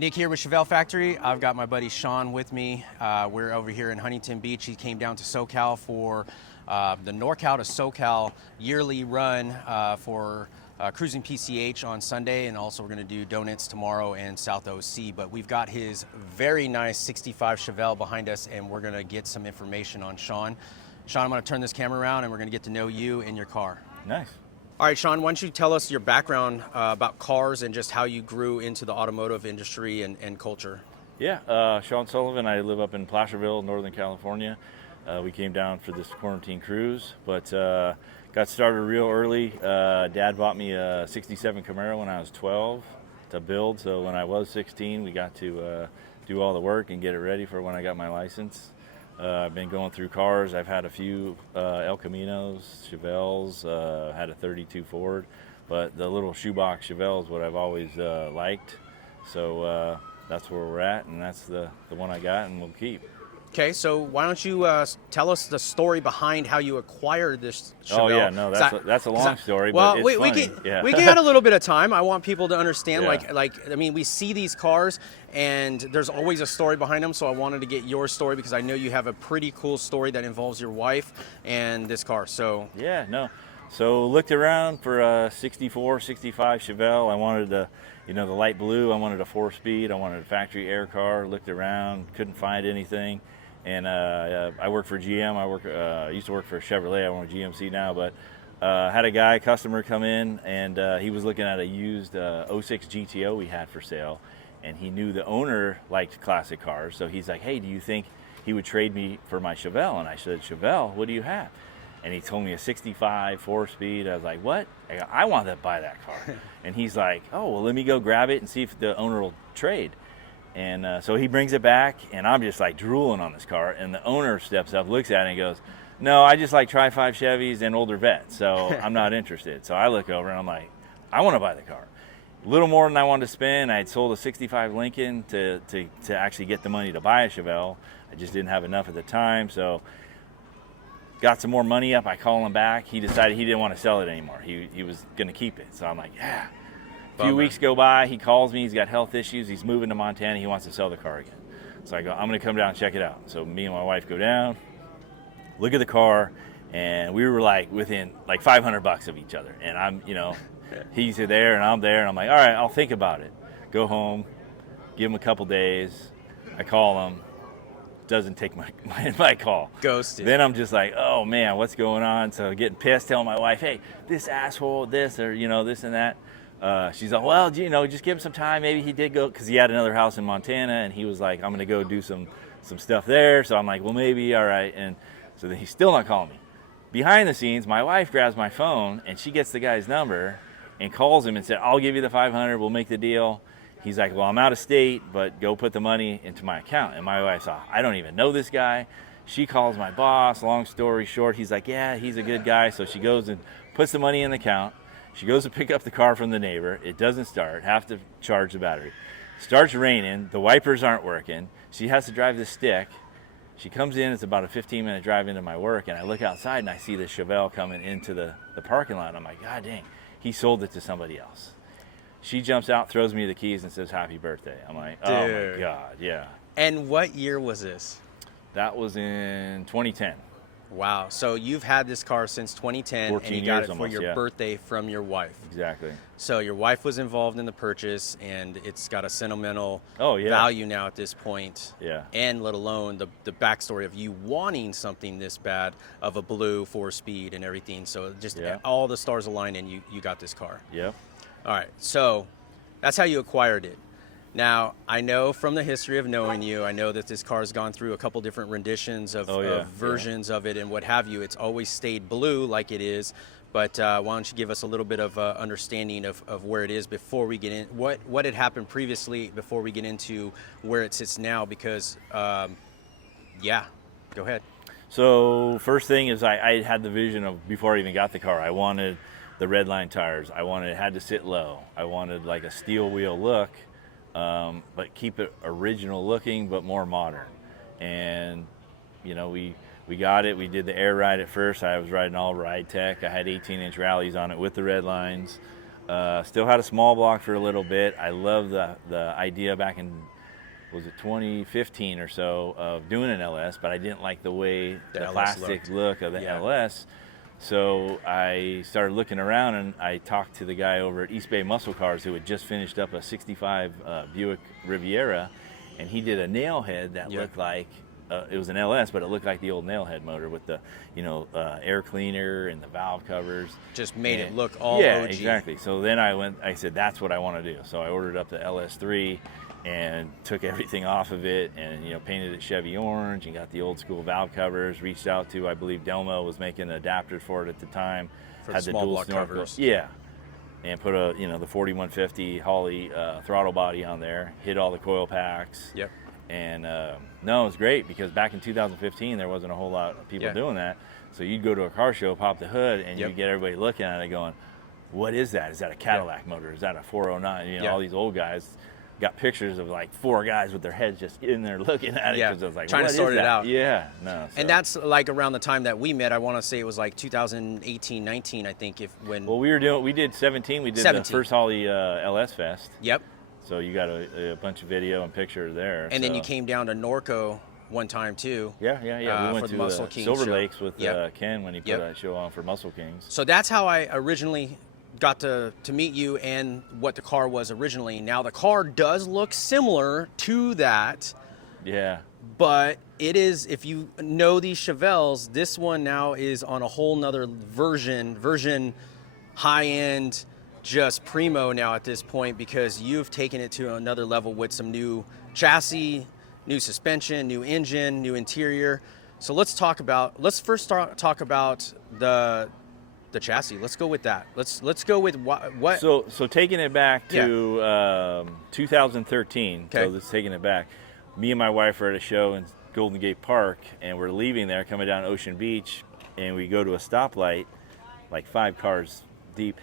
Nick here with ChevelleFactory. I've got my buddy Shawn with me. We're over here in Huntington Beach. He came down to SoCal for the NorCal to SoCal yearly run for Cruising PCH on Sunday, and also we're going to do Donuts tomorrow and South OC. But we've got his very nice 65 Chevelle behind us, and we're going to get some information on Shawn. Shawn, I'm going to turn this camera around, and we're going to get to know you and your car. Nice. All right, Shawn, why don't you tell us your background about cars and just how you grew into the automotive industry and culture? Yeah, Shawn Sullivan. I live up in Placerville, Northern California. We came down for this quarantine cruise, but got started real early. Dad bought me a 67 Camaro when I was 12 to build, so when I was 16, we got to do all the work and get it ready for when I got my license. I've been going through cars. I've had a few El Caminos, Chevelles, had a 32 Ford, but the little shoebox Chevelle is what I've always liked. So that's where we're at, and that's the one I got and we'll keep. Okay, so why don't you tell us the story behind how you acquired this Chevelle? Oh yeah, no, that's a long story, well, but it's funny. we can add a little bit of time. I want people to understand, Yeah. I mean, we see these cars, and there's always a story behind them, so I wanted to get your story because I know you have a pretty cool story that involves your wife and this car, so. Yeah, no. So looked around for a 64, 65 Chevelle. I wanted the light blue. I wanted a 4-speed. I wanted a factory air car. Looked around, couldn't find anything. And I work for GM. I used to work for Chevrolet. I work for GMC now, but had a customer come in, and he was looking at a used 06 GTO we had for sale, and he knew the owner liked classic cars. So he's like, "Hey, do you think he would trade me for my Chevelle?" And I said, "Chevelle, what do you have?" And he told me a 65 4-speed. I was like, "What?" I want to buy that car. And he's like, "Oh, well, let me go grab it and see if the owner will trade." And so he brings it back, and I'm just like drooling on this car. And the owner steps up, looks at it, and goes, "No, I just like Tri-5 Chevys and older vets, so I'm not interested." So I look over, and I'm like, I want to buy the car. A little more than I wanted to spend. I had sold a 65 Lincoln to actually get the money to buy a Chevelle. I just didn't have enough at the time, so got some more money up. I call him back. He decided he didn't want to sell it anymore. He was going to keep it. So I'm like, yeah. A few weeks go by. He calls me. He's got health issues. He's moving to Montana. He wants to sell the car again. So I go, I'm going to come down and check it out. So me and my wife go down, look at the car, and we were like within like $500 of each other. And I'm, he's there and I'm there, and I'm like, all right, I'll think about it. Go home, give him a couple days. I call him. Doesn't take my call. Ghosted. Then I'm just like, oh man, what's going on? So getting pissed, telling my wife, hey, this asshole, this, or this and that. She's like, well, just give him some time. Maybe he did go, because he had another house in Montana, and he was like, I'm going to go do some stuff there. So I'm like, well, maybe, all right. And so then he's still not calling me. Behind the scenes, my wife grabs my phone, and she gets the guy's number and calls him and said, I'll give you the $500. We'll make the deal. He's like, well, I'm out of state, but go put the money into my account. And my wife's like, I don't even know this guy. She calls my boss. Long story short, he's like, yeah, he's a good guy. So she goes and puts the money in the account. She goes to pick up the car from the neighbor. It doesn't start. Have to charge the battery. Starts raining. The wipers aren't working. She has to drive the stick. She comes in. It's about a 15-minute drive into my work, and I look outside, and I see the Chevelle coming into the parking lot. I'm like, God dang, he sold it to somebody else. She jumps out, throws me the keys, and says, happy birthday. I'm like, oh Dude. my God, yeah. And what year was this? That was in 2010. Wow. So you've had this car since 2010, 14 and you got years it for almost, your yeah. birthday from your wife. Exactly. So your wife was involved in the purchase, and it's got a sentimental yeah. value now at this point. Yeah. And let alone the backstory of you wanting something this bad, of a blue 4-speed and everything. So just all the stars aligned, and you got this car. Yep. All right. So that's how you acquired it. Now, I know from the history of knowing you, I know that this car has gone through a couple different renditions of versions of it and what have you. It's always stayed blue like it is, but why don't you give us a little bit of understanding of where it is before we get in, what had happened previously before we get into where it sits now, because, go ahead. So first thing is I had the vision of, before I even got the car, I wanted the red line tires. It had to sit low. I wanted like a steel wheel look. But keep it original looking, but more modern. And, we got it. We did the air ride at first. I was riding all Ride Tech. I had 18-inch rallies on it with the red lines. Still had a small block for a little bit. I love the idea back in, was it 2015 or so, of doing an LS, but I didn't like the way the plastic look of the LS. So I started looking around, and I talked to the guy over at East Bay Muscle Cars who had just finished up a 65 Buick Riviera, and he did a nail head that looked like, it was an LS, but it looked like the old nail head motor with the, air cleaner and the valve covers. Just made it look all OG. Exactly. So then I said, that's what I want to do. So I ordered up the LS3 and took everything off of it, and painted it Chevy orange, and got the old school valve covers. Reached out to, I believe Delmo was making an adapter for it at the time. For had the small block covers. Yeah. And put the 4150 Holley throttle body on there. Hit all the coil packs. Yep. And no, it was great, because back in 2015 there wasn't a whole lot of people doing that. So you'd go to a car show, pop the hood, and you'd get everybody looking at it going, what is that? Is that a Cadillac motor? Is that a 409? All these old guys got pictures of like 4 guys with their heads just in there looking at it, because it was like, trying to sort it out. Yeah, no. So. And that's like around the time that we met. I want to say it was like 2018, 19, I think. Well, we did 17. We did 17. The first Holley LS Fest. Yep. So you got a bunch of video and pictures there. And then you came down to Norco one time too. Yeah. We went to Muscle Kings Silver show. Lakes with Ken when he put that show on for Muscle Kings. So that's how I originally got to meet you and what the car was originally. Now the car does look similar to that. Yeah. But it is, if you know these Chevelles, this one now is on a whole nother version high-end, just primo now at this point, because you've taken it to another level with some new chassis, new suspension, new engine, new interior. So let's first talk about the chassis. Let's go with that. Let's go with what. So taking it back to 2013. Okay. So let's taking it back. Me and my wife are at a show in Golden Gate Park, and we're leaving there, coming down Ocean Beach, and we go to a stoplight, like 5 cars deep.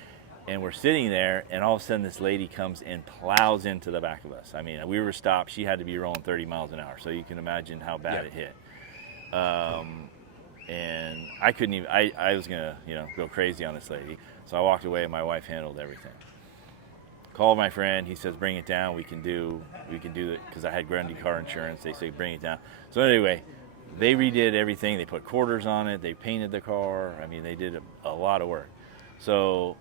And we're sitting there, and all of a sudden this lady comes and plows into the back of us. I mean, we were stopped. She had to be rolling 30 miles an hour, so you can imagine how bad it hit. And I couldn't even, I was gonna, go crazy on this lady. So I walked away, and my wife handled everything. Called my friend, he says, bring it down, we can do it, because I had Grundy car insurance. They say, bring it down. So anyway, they redid everything. They put quarters on it, they painted the car. I mean, they did a lot of work. So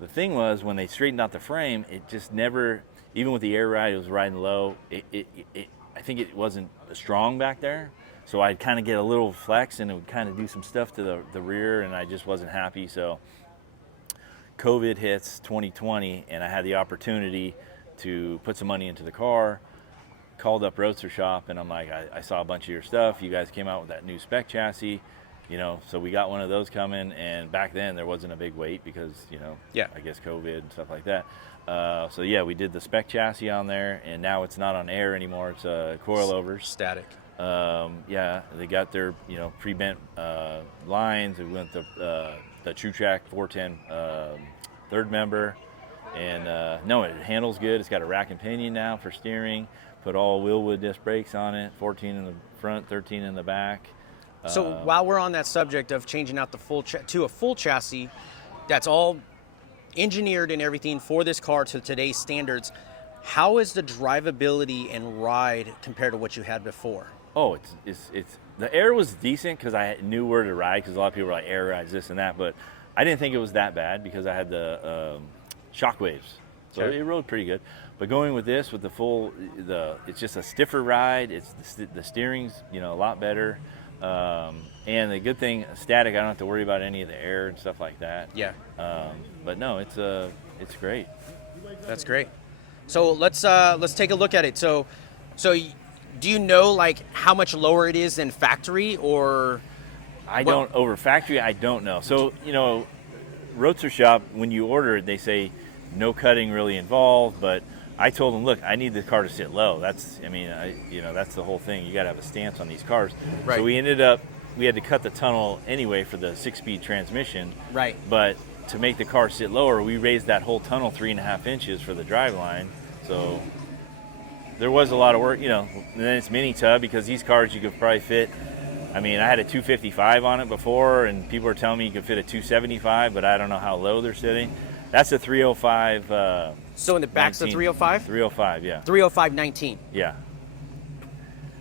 the thing was, when they straightened out the frame, it just never, even with the air ride, it was riding low. I think it wasn't strong back there. So I'd kind of get a little flex, and it would kind of do some stuff to the rear, and I just wasn't happy. So COVID hits 2020, and I had the opportunity to put some money into the car. Called up Roadster Shop, and I'm like, I saw a bunch of your stuff. You guys came out with that new spec chassis. So we got one of those coming, and back then there wasn't a big wait because, I guess COVID and stuff like that. So yeah, we did the spec chassis on there, and now it's not on air anymore. It's coilovers. Static. They got their, pre-bent lines. We went the True Track 410 third member, and no, it handles good. It's got a rack and pinion now for steering. Put all Willwood disc brakes on it, 14 in the front, 13 in the back. So while we're on that subject of changing out the to a full chassis, that's all engineered and everything for this car to today's standards, how is the drivability and ride compared to what you had before? Oh, it's the air was decent because I knew where to ride, because a lot of people were like, air rides this and that, but I didn't think it was that bad because I had the shock waves, so it rode pretty good. But going with this, with it's just a stiffer ride. It's the steering's a lot better. And the good thing, static, I don't have to worry about any of the air and stuff like that. Yeah. But no, it's great. That's great. So let's take a look at it. So do you know like how much lower it is than factory, or? Over factory, I don't know. So, Roadster Shop, when you order it, they say no cutting really involved, but I told them, look, I need the car to sit low. That's the whole thing. You got to have a stance on these cars. Right. So we had to cut the tunnel anyway for the 6-speed transmission. Right. But to make the car sit lower, we raised that whole tunnel 3.5 inches for the driveline. So there was a lot of work, and then it's mini tub, because these cars you could probably fit. I mean, I had a 255 on it before, and people were telling me you could fit a 275, but I don't know how low they're sitting. That's a 305. So in the back's the 305? 305, yeah. 305/19. Yeah.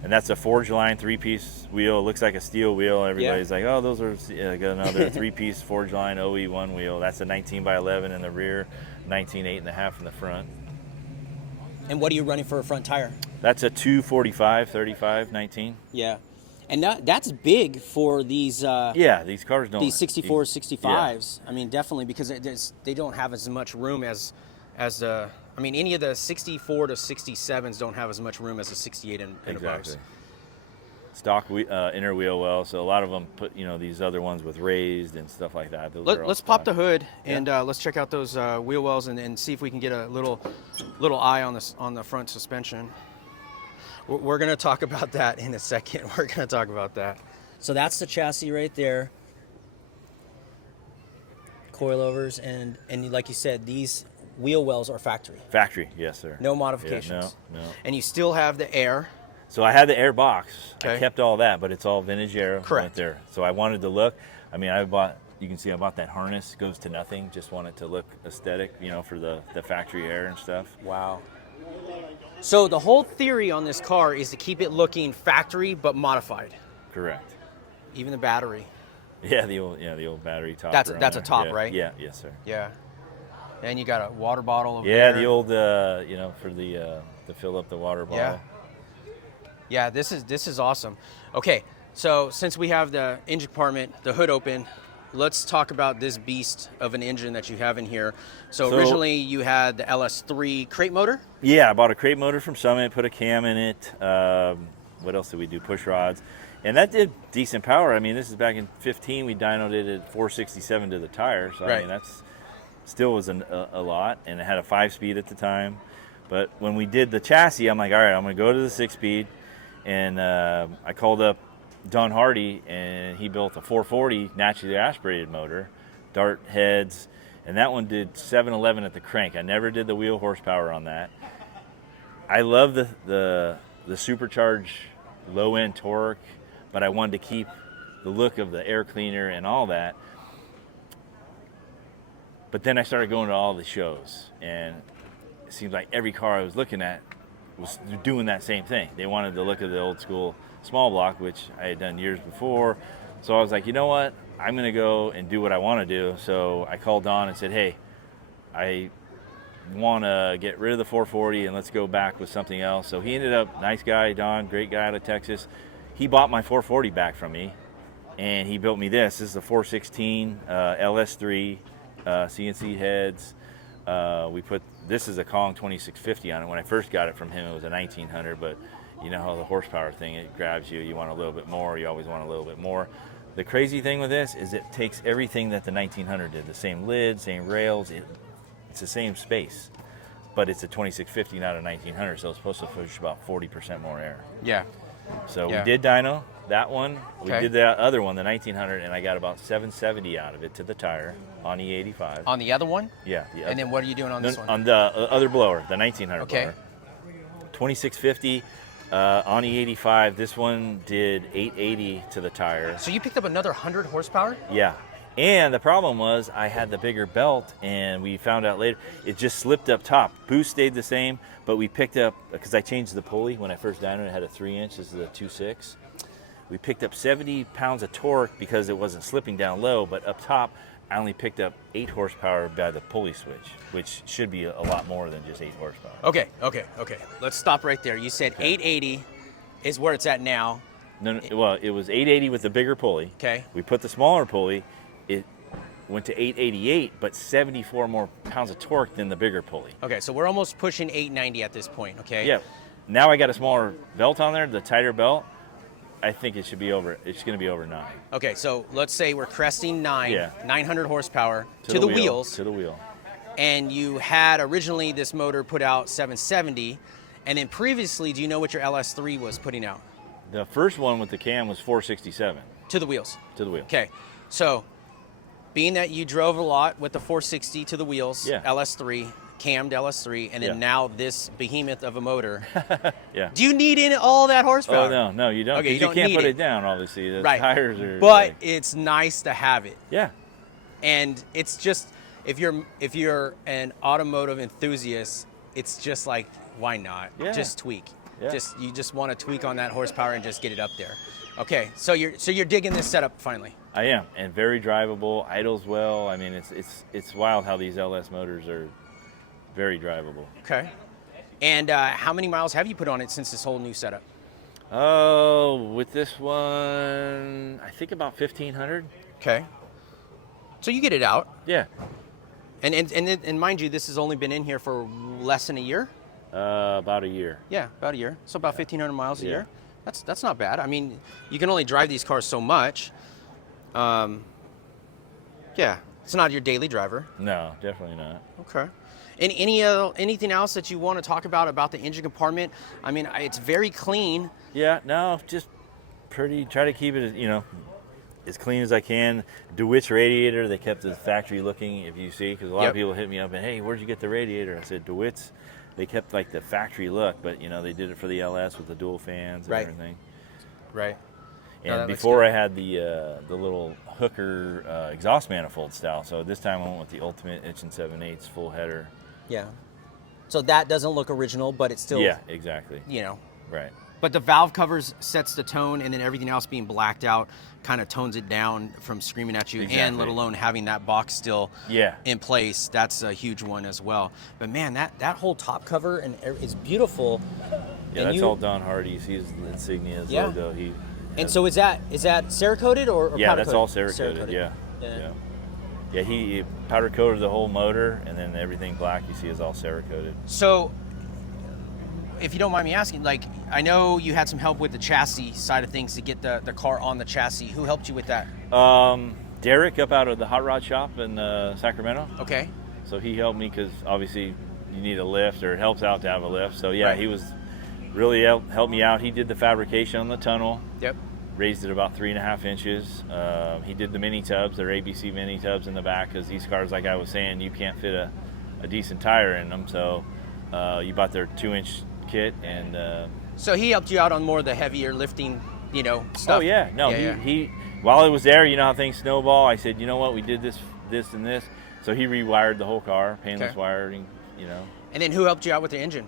And that's a forged line 3-piece wheel. It looks like a steel wheel. Everybody's like, oh, those are got another 3-piece forged line OE1 wheel. That's a 19/11 in the rear, 19 8.5 in the front. And what are you running for a front tire? That's a 245 35 19. Yeah. And that's big for these Yeah, these cars don't. these 64, 65s. I mean, definitely, because they don't have as much room as I mean, any of the 64 to 67s don't have as much room as a 68 and Exactly. above. Stock inner wheel well, so a lot of them put these other ones with raised and stuff like that. Those are all Let's pop stock. the hood and let's check out those wheel wells and see if we can get a little eye on the front suspension. We're going to talk about that in a second. We're going to talk about that. So that's the chassis right there. Coilovers and like you said, these wheel wells are factory. Factory, yes, sir. No modifications. Yeah, no. And you still have the air. So I had the air box. Okay. I kept all that, but it's all vintage air Correct. right there. So I wanted to look. I mean, you can see I bought that harness, goes to nothing. Just want it to look aesthetic, for the factory air and stuff. Wow. So the whole theory on this car is to keep it looking factory but modified. Correct. Even the battery. Yeah, the old battery top. That's a top, yeah. right? Yeah, yes, sir. Yeah. And you got a water bottle over Yeah, there. the old, for the to fill up the water bottle. Yeah. Yeah, this is awesome. Okay, so since we have the engine compartment, the hood open, let's talk about this beast of an engine that you have in here. So originally you had the LS3 crate motor? Yeah, I bought a crate motor from Summit, put a cam in it. What else did we do? Push rods. And that did decent power. I mean, this is back in 15. We dynoed it at 467 to the tire. So, right. I mean, that's still was a lot. And it had a 5-speed at the time. But when we did the chassis, I'm like, all right, I'm going to go to the 6-speed. And I called up Don Hardy, and he built a 440 naturally aspirated motor, dart heads. And that one did 711 at the crank. I never did the wheel horsepower on that. I love the supercharged low-end torque, but I wanted to keep the look of the air cleaner and all that. But then I started going to all the shows, and it seems like every car I was looking at was doing that same thing. They wanted the look of the old school small block, which I had done years before. So I was like, you know what? I'm going to go and do what I want to do. So I called Don and said, hey, I want to get rid of the 440 and let's go back with something else. So he ended up, nice guy, Don, great guy out of Texas. He bought my 440 back from me, and he built me this. This is a 416 LS3 CNC heads. This is a Kong 2650 on it. When I first got it from him, it was a 1900, but you know how the horsepower thing, it grabs you. You want a little bit more. You always want a little bit more. The crazy thing with this is it takes everything that the 1900 did. The same lid, same rails. It's the same space, but it's a 2650, not a 1900, so it's supposed to push about 40% more air. Yeah. So Yeah. we did dyno that one. We Okay. did that other one, the 1900, and I got about 770 out of it to the tire on E85. On the other one? Yeah. And then what are you doing on this one? On the other blower, the 1900 Okay. blower. 2650 on E85. This one did 880 to the tire. So you picked up another 100 horsepower? Yeah. And the problem was I had the bigger belt, and we found out later it just slipped up top. Boost stayed the same, but we picked up, because I changed the pulley when I first dynoed it, had a 3-inch. This is a 2.6. We picked up 70 pounds of torque because it wasn't slipping down low, but up top I only picked up 8 horsepower by the pulley switch, which should be a lot more than just 8 horsepower. Okay. Let's stop right there. You said 880 is where it's at now. No, well, it was 880 with the bigger pulley. Okay. We put the smaller pulley. It went to 888, but 74 more pounds of torque than the bigger pulley. Okay, so we're almost pushing 890 at this point, okay? Yeah. Now I got a smaller belt on there, the tighter belt. I think it should be over. It's going to be over 9. Okay, so let's say we're cresting 9, Yeah. 900 horsepower to the wheels. To the wheel. And you had originally this motor put out 770, and then previously, do you know what your LS3 was putting out? The first one with the cam was 467 To the wheels. to the wheel. Okay, so being that you drove a lot with the 460 to the wheels, Yeah. LS3, cammed LS3, and then Yeah. now this behemoth of a motor, Yeah. do you need all that horsepower? Oh no, you don't. Okay, 'cause you don't can't need put it. it down. Obviously, the Right. tires are. But like- it's nice to have it. yeah, And it's just, if you're an automotive enthusiast, it's just like, why not? Yeah. Just tweak. Yeah. You just want to tweak on that horsepower and just get it up there. Okay, so you're digging this setup finally. I am, and very drivable, idles well. I mean, it's wild how these LS motors are very drivable. Okay. And how many miles have you put on it since this whole new setup? Oh, with this one, I think about 1,500. Okay. So you get it out. Yeah. And mind you, this has only been in here for less than a year? About a year. Yeah, about a year. So about 1,500 miles a Yeah. year. That's not bad. I mean, you can only drive these cars so much. Yeah, it's not your daily driver. No, definitely not. Okay. And anything else that you want to talk about the engine compartment? I mean, it's very clean. Yeah, no, just pretty. Try to keep it, as clean as I can. DeWitt's radiator, they kept the factory looking. If you see, because a lot of people hit me up and, hey, where'd you get the radiator? I said DeWitt's. They kept like the factory look, but they did it for the LS with the dual fans and everything. Right. And before I had the little hooker exhaust manifold style, so this time I went with the ultimate inch and 7/8 full header. Yeah. So that doesn't look original, but it's still. Yeah, exactly. Right. But the valve covers sets the tone, and then everything else being blacked out kind of tones it down from screaming at you, and let alone having that box still in place. That's a huge one as well. But man, that whole top cover and is beautiful. Yeah, and that's all Don Hardy. You see his insignia, his logo. So is that Cerakoted or powder yeah, that's coated? all Cerakoted. Yeah, he powder coated the whole motor, and then everything black you see is all Cerakoted. So, if you don't mind me asking, like, I know you had some help with the chassis side of things to get the car on the chassis. Who helped you with that? Derek up out of the hot rod shop in Sacramento. Okay. So he helped me because obviously you need a lift, or it helps out to have a lift. So yeah, he was really helped me out. He did the fabrication on the tunnel. Yep. Raised it about 3.5 inches. He did the mini tubs, they're ABC mini tubs in the back, because these cars, like I was saying, you can't fit a decent tire in them. So you bought their 2-inch kit, and so he helped you out on more of the heavier lifting, stuff. Oh yeah, no, he while I was there, you know how things snowball. I said, you know what, we did this, and this. So he rewired the whole car, painless wiring, And then who helped you out with the engine?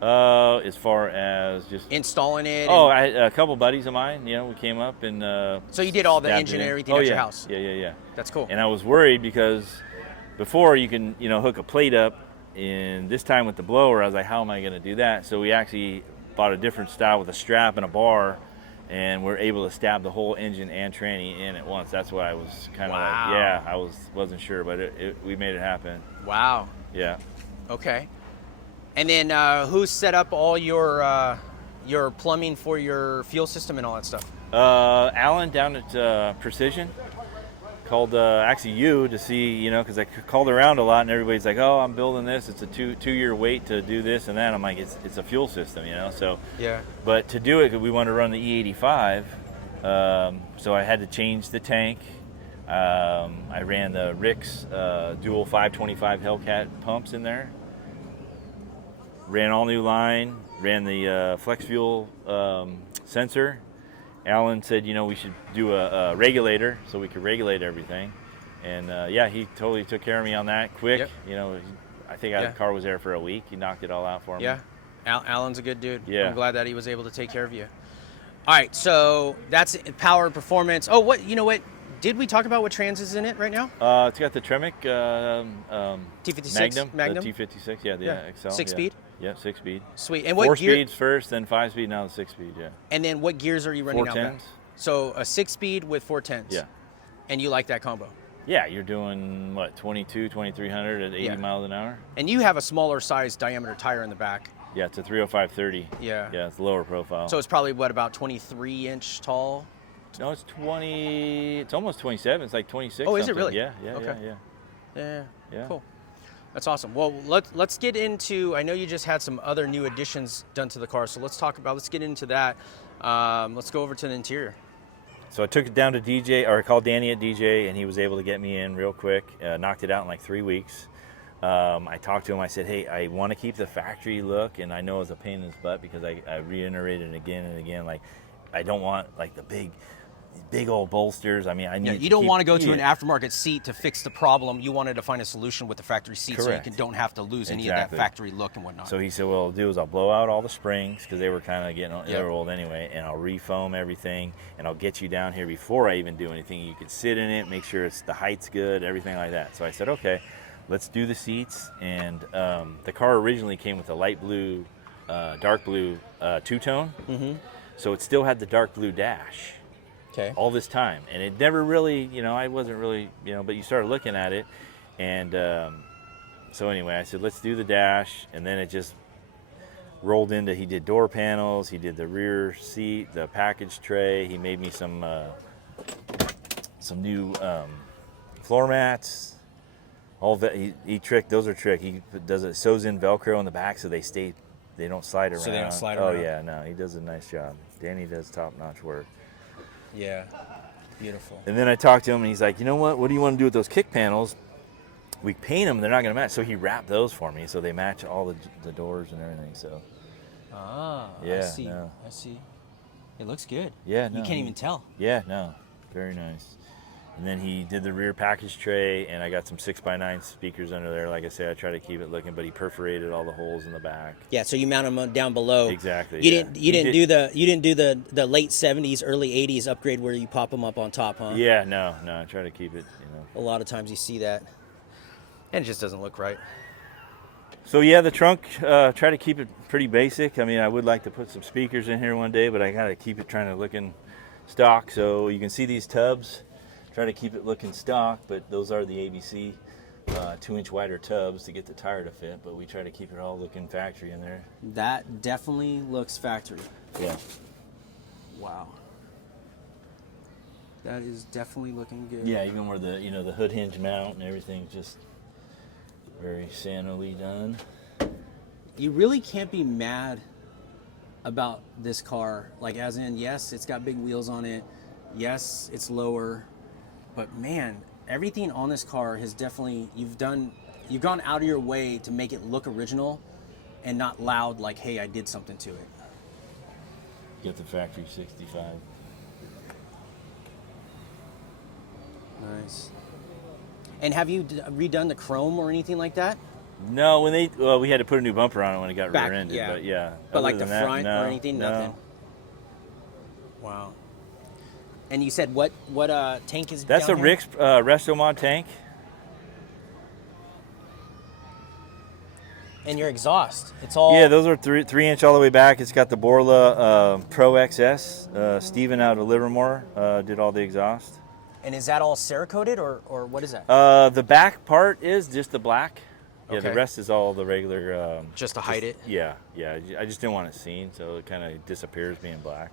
As far as just installing it. I had a couple buddies of mine. We came up and. So you did all the engine and everything at your house. Yeah. That's cool. And I was worried because before you can hook a plate up, and this time with the blower, I was like, how am I going to do that? So we actually bought a different style with a strap and a bar, and we're able to stab the whole engine and tranny in at once. That's what I was kind of like. I wasn't sure, but we made it happen. Wow. Yeah. Okay. And then who set up all your plumbing for your fuel system and all that stuff? Alan down at Precision called actually you to see, because I called around a lot and everybody's like, oh, I'm building this. It's a two-year wait to do this and that. I'm like, it's a fuel system, So yeah. But to do it, we wanted to run the E85, so I had to change the tank. I ran the Rick's dual 525 Hellcat pumps in there. Ran all new line, ran the flex fuel sensor. Alan said, we should do a regulator so we could regulate everything. And he totally took care of me on that quick. Yep. I think the car was there for a week. He knocked it all out for me. Yeah, Alan's a good dude. Yeah. I'm glad that he was able to take care of you. All right, so that's power performance. Oh, what did we talk about what trans is in it right now? It's got the Tremec T56 Magnum? The T56, the XL. 6-speed? Yeah, 6-speed. Sweet. And what 4 gear? speeds first, then 5-speed, now the 6-speed, yeah. And then what gears are you running 410s. out back? So a 6-speed with 410s. Yeah. And you like that combo? Yeah, you're doing, 2300 at 80 miles an hour? And you have a smaller size diameter tire in the back. Yeah, it's a 305/30. Yeah. Yeah, it's lower profile. So it's probably, about 23-inch tall? No, it's 20, it's almost 27. It's like 26 Oh, is it really? Yeah. Yeah. Cool. That's awesome. Well, let's get into, I know you just had some other new additions done to the car, so let's get into that. Let's go over to the interior. So I took it down to DJ, or I called Danny at DJ, and he was able to get me in real quick. Knocked it out in like 3 weeks. I talked to him. I said, hey, I want to keep the factory look, and I know it's a pain in his butt because I reiterated it again and again. Like, I don't want like the big big old bolsters. I mean, you don't want to go to an aftermarket seat to fix the problem. You wanted to find a solution with the factory seat. Correct. So you don't have to lose any of that factory look and whatnot. So he said, what I'll do is I'll blow out all the springs because they were kind of getting they were old anyway, and I'll refoam everything, and I'll get you down here before I even do anything. You can sit in it, make sure the height's good, everything like that. So I said, okay, let's do the seats. And the car originally came with a light blue, dark blue two-tone. Mm-hmm. So it still had the dark blue dash. Okay. All this time, and it never really, I wasn't really, but you started looking at it, and so anyway, I said, let's do the dash, and then it just rolled into, he did door panels, he did the rear seat, the package tray, he made me some new floor mats, all that, he tricked, those are trick, he sews in Velcro in the back so they don't slide around. So they don't slide around. Oh yeah, no, he does a nice job. Danny does top-notch work. Yeah, beautiful. And then I talked to him, and he's like, you know what do you want to do with those kick panels? We paint them, they're not going to match. So he wrapped those for me, so they match all the doors and everything. So. Yeah, I see. It looks good. Yeah, no, you can't even tell. Yeah, no, very nice. And then he did the rear package tray, and I got some 6x9 speakers under there. Like I said, I try to keep it looking, but he perforated all the holes in the back. Yeah, so you mount them down below. Exactly. You didn't do the late 70s, early 80s upgrade where you pop them up on top, huh? Yeah, no, I try to keep it. A lot of times you see that, and it just doesn't look right. So yeah, the trunk, try to keep it pretty basic. I mean, I would like to put some speakers in here one day, but I gotta keep it trying to looking stock. So you can see these tubs. Try to keep it looking stock, but those are the ABC 2-inch wider tubs to get the tire to fit, but we try to keep it all looking factory in there. That definitely looks factory. Yeah. Wow. That is definitely looking good. Yeah, even where the the hood hinge mount and everything, just very Sanoly done. You really can't be mad about this car. Like, as in, yes, it's got big wheels on it. Yes, it's lower. But man, everything on this car has definitely, you've gone out of your way to make it look original and not loud like, hey, I did something to it. Get the factory 65. Nice. And have you redone the chrome or anything like that? No, when we had to put a new bumper on it when it got rear-ended, yeah. but yeah. But like the that, front or anything, nothing. Wow. And you said what tank is That's down a here? Rick's Restomod tank. And your exhaust, it's all... Yeah, those are 3-inch all the way back. It's got the Borla Pro XS. Steven out of Livermore did all the exhaust. And is that all Cerakoted or what is that? The back part is just the black. Yeah, Okay. the rest is all the regular... just to hide it? Yeah. I just didn't want it seen, so it kind of disappears being black.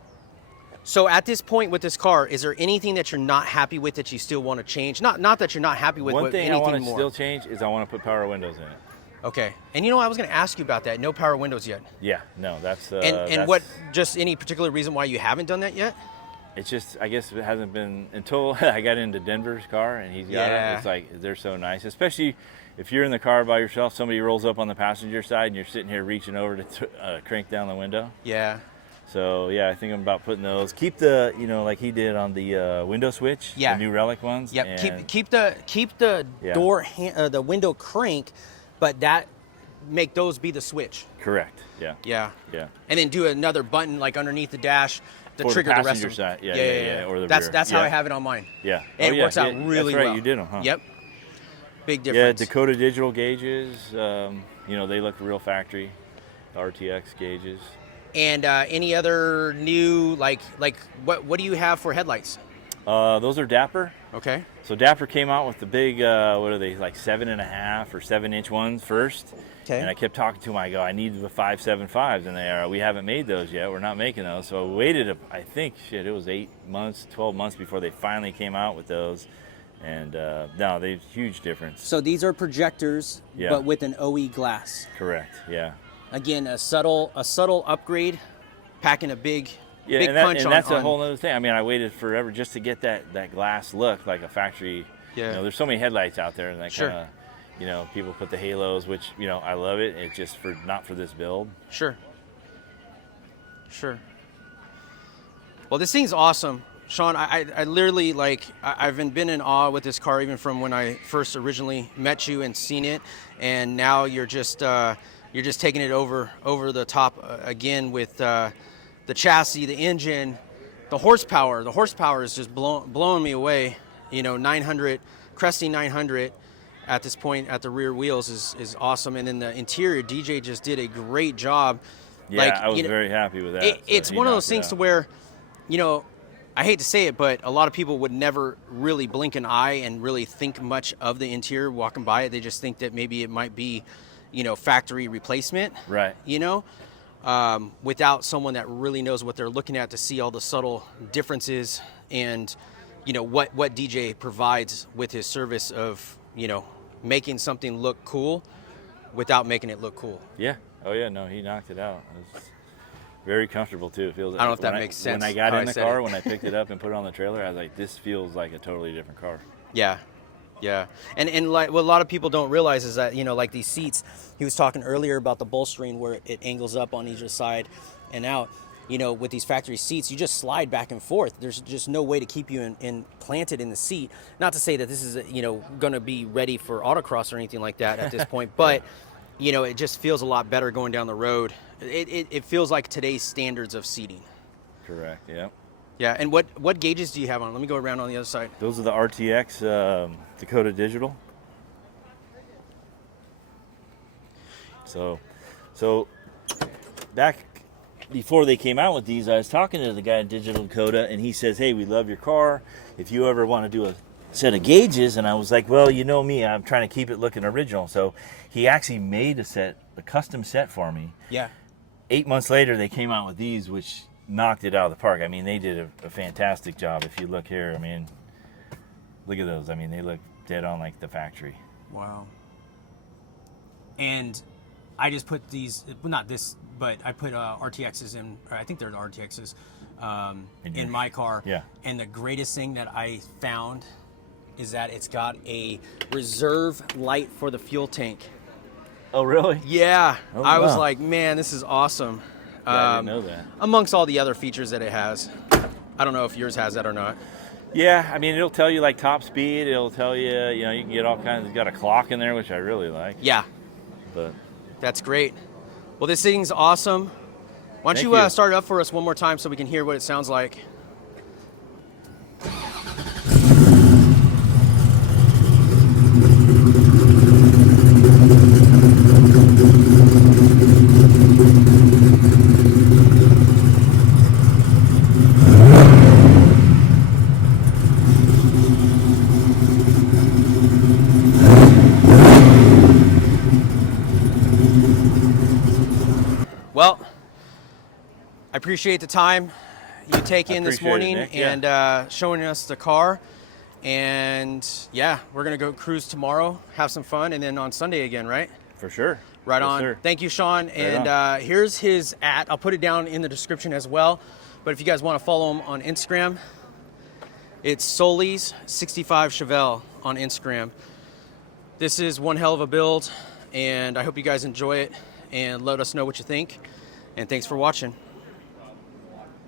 So at this point with this car, is there anything that you're not happy with that you still want to change? Not that you're not happy with, One but thing anything I want to more. still change is I want to put power windows in it. Okay. And I was going to ask you about that. No power windows yet. Yeah, no, that's... and what, just any particular reason why you haven't done that yet? It's just, I guess it hasn't been until I got into Denver's car and he's got Yeah. it. It's like, they're so nice, especially if you're in the car by yourself, somebody rolls up on the passenger side and you're sitting here reaching over to crank down the window. Yeah. So yeah, I think I'm about putting those. Keep the, like he did on the window switch, Yeah. the new Relic ones. Yep. And Keep the Yeah. door, the window crank, but make those be the switch. Correct. Yeah. Yeah. Yeah. And then do another button like underneath the dash to For the trigger the rest passenger of side. Yeah. Or the That's rear. that's how Yeah. I have it on mine. Yeah. And it works out Yeah, really that's right. well. You did them, huh? Yep. Big Yeah, difference. Dakota digital gauges. They look real factory. RTX gauges. And any other new like what do you have for headlights? Those are Dapper. Okay. So Dapper came out with the big, what are they, like 7.5 or 7-inch ones first. Okay. And I kept talking to him. I go, I need the 5.75s, and we haven't made those yet. We're not making those. So I waited, I think, it was 8 months, 12 months before they finally came out with those. And no, they've huge difference. So these are projectors, Yeah. but with an OE glass. Correct. Yeah. Again, a subtle upgrade, packing a big Yeah, big punch on. That's a whole other thing. I mean, I waited forever just to get that glass look like a factory. Yeah. There's so many headlights out there, and that Sure. kind of, people put the halos, which I love it. It's just not for this build. Sure. Well, this thing's awesome. Shawn, I literally, like, I've been in awe with this car even from when I first originally met you and seen it, and now you're just taking it over the top again with the chassis, the engine, the horsepower. The horsepower is just blowing me away. You know, 900, cresting 900 at this point at the rear wheels is awesome, and in the interior, DJ just did a great job. Yeah, like, I was very happy with that. It's one of those things to where, you know, I hate to say it, but a lot of people would never really blink an eye and really think much of the interior walking by it. They just think that maybe it might be, you know, factory replacement. Right. You know, without someone that really knows what they're looking at to see all the subtle differences and, you know, what DJ provides with his service of, you know, making something look cool without making it look cool. Yeah. Oh yeah. No, he knocked it out. It was very comfortable too. It feels. I don't know if that makes sense. When I got in the car, when I picked it up and put it on the trailer, I was like, this feels like a totally different car. Yeah. Yeah. And like what a lot of people don't realize is that, you know, like these seats, he was talking earlier about the bolstering where it angles up on either side and out. You know, with these factory seats, you just slide back and forth. There's just no way to keep you in planted in the seat. Not to say that this is, you know, going to be ready for autocross or anything like that at this point, but, you know, it just feels a lot better going down the road. It feels like today's standards of seating. Correct. Yeah. Yeah. And what gauges do you have on? Let me go around on the other side. Those are the RTX Dakota Digital. So back before they came out with these, I was talking to the guy at Digital Dakota, and he says, "Hey, we love your car. If you ever want to do a set of gauges," and I was like, "Well, you know me, I'm trying to keep it looking original." So he actually made a custom set for me. Yeah. 8 months later, they came out with these, which knocked it out of the park. I mean, they did a fantastic job. If you look here, I mean, look at those. I mean, they look dead on like the factory. Wow. And I just put these, well, not this, but I put RTXs in, or I think they're the RTXs, in my car. Yeah. And the greatest thing that I found is that it's got a reserve light for the fuel tank. Oh, really? Yeah. Oh, I was wow. like, man, this is awesome. Yeah, I didn't know that. Amongst all the other features that it has. I don't know if yours has that or not. Yeah, I mean, it'll tell you like top speed. It'll tell you, you know, you can get all kinds. It's got a clock in there, which I really like. Yeah. But That's great. Well, this thing's awesome. Why don't Thank you you. start it up for us one more time so we can hear what it sounds like? Well, I appreciate the time you take in this morning, Nick. Yeah. and showing us the car. And yeah, we're going to go cruise tomorrow, have some fun, and then on Sunday again, right? for sure. Right Yes, on. sir. Thank you, Shawn. And here's his @ I'll put it down in the description as well. But if you guys want to follow him on Instagram, it's Sully's 65 Chevelle on Instagram. This is one hell of a build, and I hope you guys enjoy it and let us know what you think. And thanks for watching.